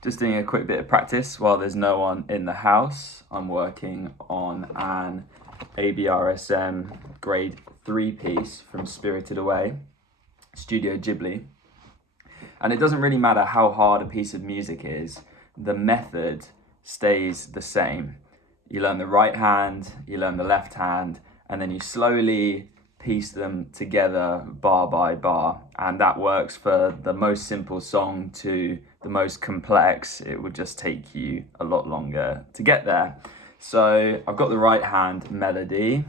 Just doing a quick bit of practice while there's no one in the house. I'm working on an ABRSM grade 3 piece from Spirited Away, Studio Ghibli. And it doesn't really matter how hard a piece of music is, the method stays the same. You learn the right hand, you learn the left hand, and then you slowly piece them together bar by bar. And that works for the most simple song to the most complex. It would just take you a lot longer to get there. So I've got the right hand melody.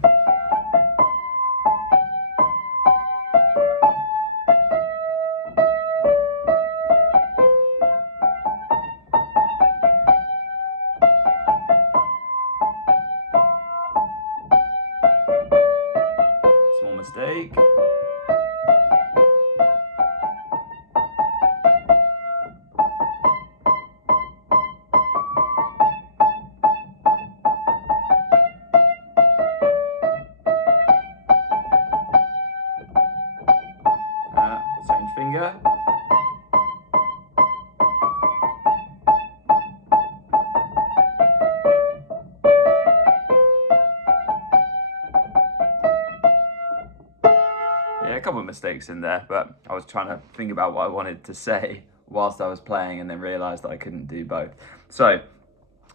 Small mistake. Same finger. Yeah, a couple of mistakes in there, but I was trying to think about what I wanted to say whilst I was playing and then realised that I couldn't do both. So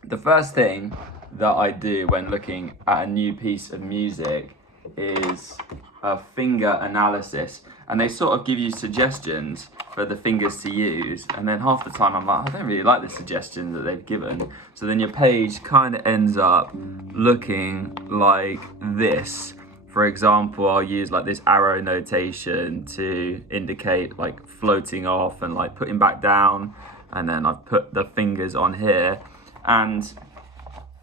the first thing that I do when looking at a new piece of music is a finger analysis, and they sort of give you suggestions for the fingers to use, and then half the time I'm like, I don't really like the suggestion that they've given. So then your page kind of ends up looking like this. For example, I'll use like this arrow notation to indicate like floating off and like putting back down, and then I've put the fingers on here. And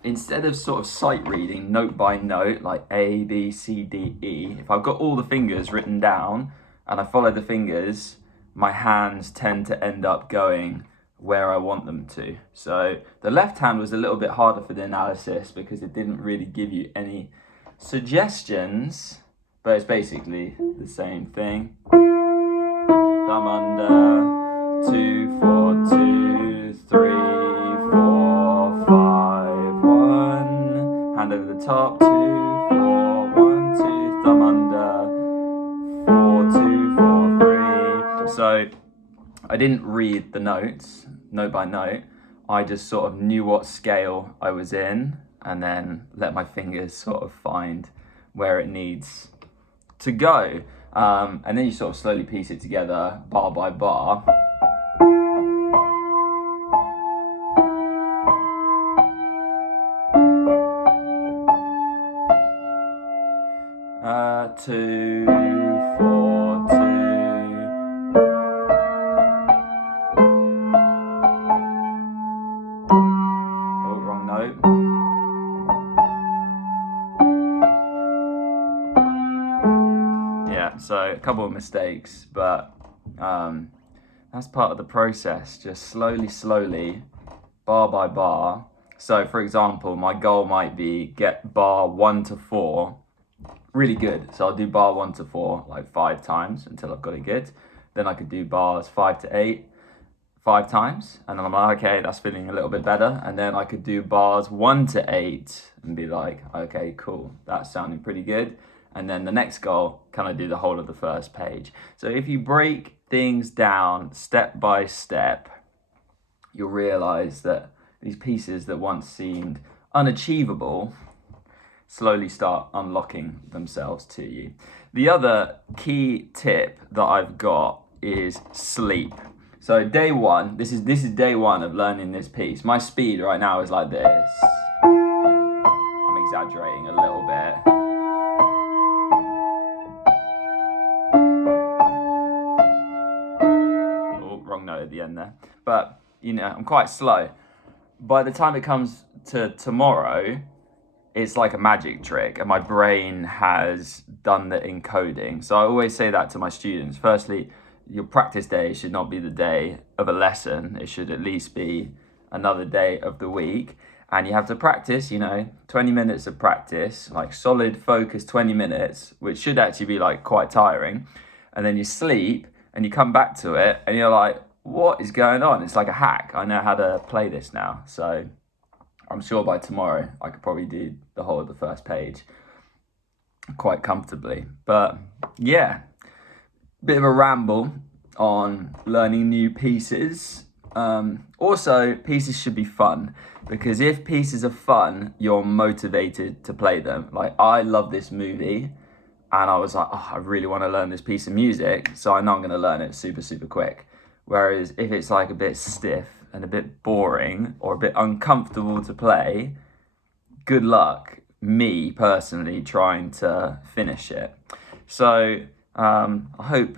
instead of sort of sight reading note by note, like A, B, C, D, E, if I've got all the fingers written down and I follow the fingers, my hands tend to end up going where I want them to. So the left hand was a little bit harder for the analysis because it didn't really give you any suggestions, but it's basically the same thing. Thumb under, 2, 4, 2, 3, 4, 5, 1. Hand over the top, 2, 4, 1, 2. Thumb under, 4, 2, 4, 3. So I didn't read the notes, note by note. I just sort of knew what scale I was in, and then let my fingers sort of find where it needs to go. And then you sort of slowly piece it together bar by bar. Two, 4, 2. Oh, wrong note. Yeah, so a couple of mistakes, but that's part of the process. Just slowly, bar by bar. So for example, my goal might be get bar 1 to 4 really good. So I'll do bar 1 to 4 like 5 times until I've got it good. Then I could do bars 5 to 8 5 times, and then I'm like, okay, that's feeling a little bit better. And then I could do bars 1 to 8 and be like, okay, cool, that's sounding pretty good. And then the next goal, can I do the whole of the first page? So if you break things down step by step, you'll realize that these pieces that once seemed unachievable slowly start unlocking themselves to you. The other key tip that I've got is sleep. So day one, this is day one of learning this piece. My speed right now is like this. I'm exaggerating a little bit. Oh, wrong note at the end there. But, you know, I'm quite slow. By the time it comes to tomorrow, it's like a magic trick, and my brain has done the encoding. So I always say that to my students. Firstly, your practice day should not be the day of a lesson. It should at least be another day of the week. And you have to practice, 20 minutes of practice, like solid focus 20 minutes, which should actually be like quite tiring. And then you sleep and you come back to it and you're like, what is going on? It's like a hack. I know how to play this now. So I'm sure by tomorrow I could probably do the whole of the first page quite comfortably. But yeah, bit of a ramble on learning new pieces. Also, pieces should be fun, because if pieces are fun, you're motivated to play them. Like, I love this movie, and I was like, oh, I really want to learn this piece of music, so I know I'm going to learn it super, super quick. Whereas if it's like a bit stiff and a bit boring or a bit uncomfortable to play, good luck, me personally, trying to finish it. So I hope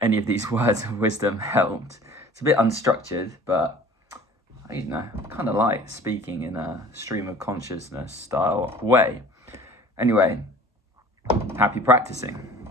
any of these words of wisdom helped. It's a bit unstructured, but I kind of like speaking in a stream of consciousness style way. Anyway, happy practicing.